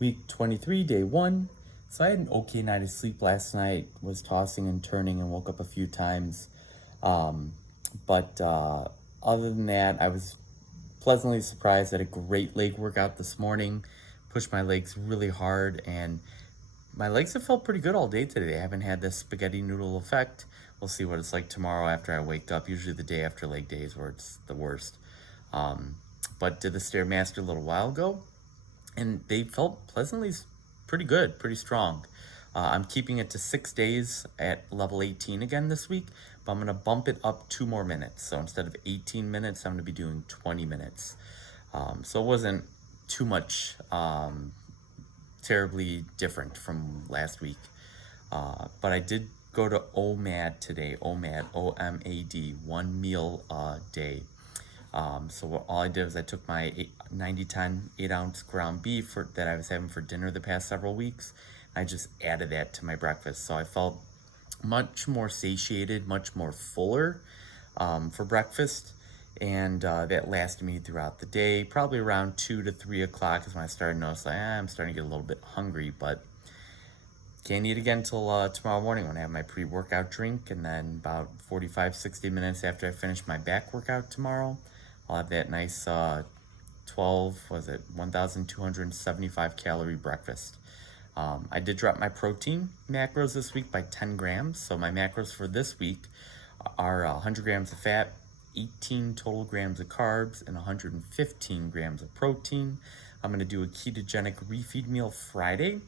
Week 23, day 1. So I had an okay night of sleep last night, was tossing and turning and woke up a few times. Um, but other than that, I was pleasantly surprised at a great leg workout this morning. Pushed my legs really hard, and my legs have felt pretty good all day today. I haven't had this spaghetti noodle effect. We'll see what it's like tomorrow after I wake up. Usually the day after leg days where it's the worst. Um, but did the stairmaster a little while ago, and they felt pleasantly pretty good, pretty strong. I'm keeping it to 6 days at level 18 again this week, but I'm going to bump it up 2 more minutes. So instead of 18 minutes, I'm going to be doing 20 minutes. So it wasn't too much terribly different from last week. But I did go to OMAD today, OMAD, OMAD, 1 meal a day. So all I did was I took my 90-10 8-ounce ground beef that I was having for dinner the past several weeks. I just added that to my breakfast. So I felt much more satiated, much more fuller for breakfast. And that lasted me throughout the day. Probably around 2 to 3 o'clock is when I started to notice I'm starting to get a little bit hungry, but can't eat again until tomorrow morning when I have my pre-workout drink, and then about 45-60 minutes after I finish my back workout tomorrow, I'll have that nice 1,275 calorie breakfast. I did drop my protein macros this week by 10 grams. So my macros for this week are 100 grams of fat, 18 total grams of carbs, and 115 grams of protein. I'm going to do a ketogenic refeed meal Friday,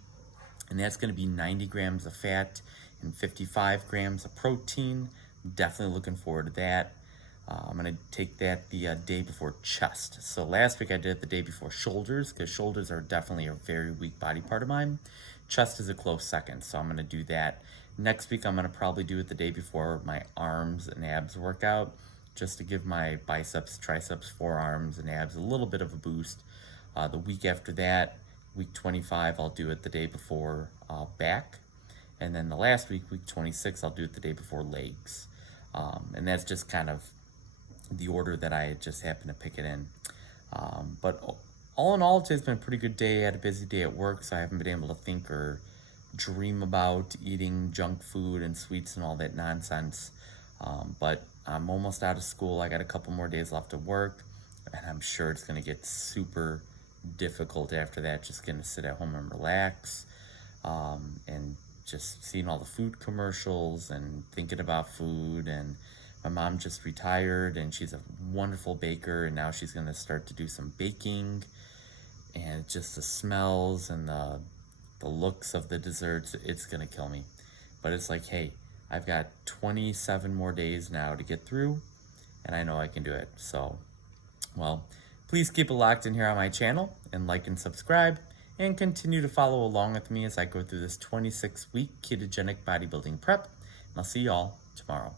and that's going to be 90 grams of fat and 55 grams of protein. Definitely looking forward to that. I'm going to take that the day before chest. So last week I did it the day before shoulders, because shoulders are definitely a very weak body part of mine. Chest is a close second, so I'm going to do that. Next week I'm going to probably do it the day before my arms and abs workout, just to give my biceps, triceps, forearms, and abs a little bit of a boost. The week after that, week 25, I'll do it the day before back. And then the last week, week 26, I'll do it the day before legs. And that's just kind of the order that I just happened to pick it in. But all in all, today's been a pretty good day. I had a busy day at work, so I haven't been able to think or dream about eating junk food and sweets and all that nonsense. But I'm almost out of school. I got a couple more days left of work, and I'm sure it's going to get super difficult after that, just going to sit at home and relax, and just seeing all the food commercials and thinking about food. And my mom just retired, and she's a wonderful baker, and now she's going to start to do some baking, and just the smells and the looks of the desserts, it's going to kill me. But it's like, hey, I've got 27 more days now to get through, and I know I can do it. So, well, please keep it locked in here on my channel, and like and subscribe, and continue to follow along with me as I go through this 26-week ketogenic bodybuilding prep. And I'll see y'all tomorrow.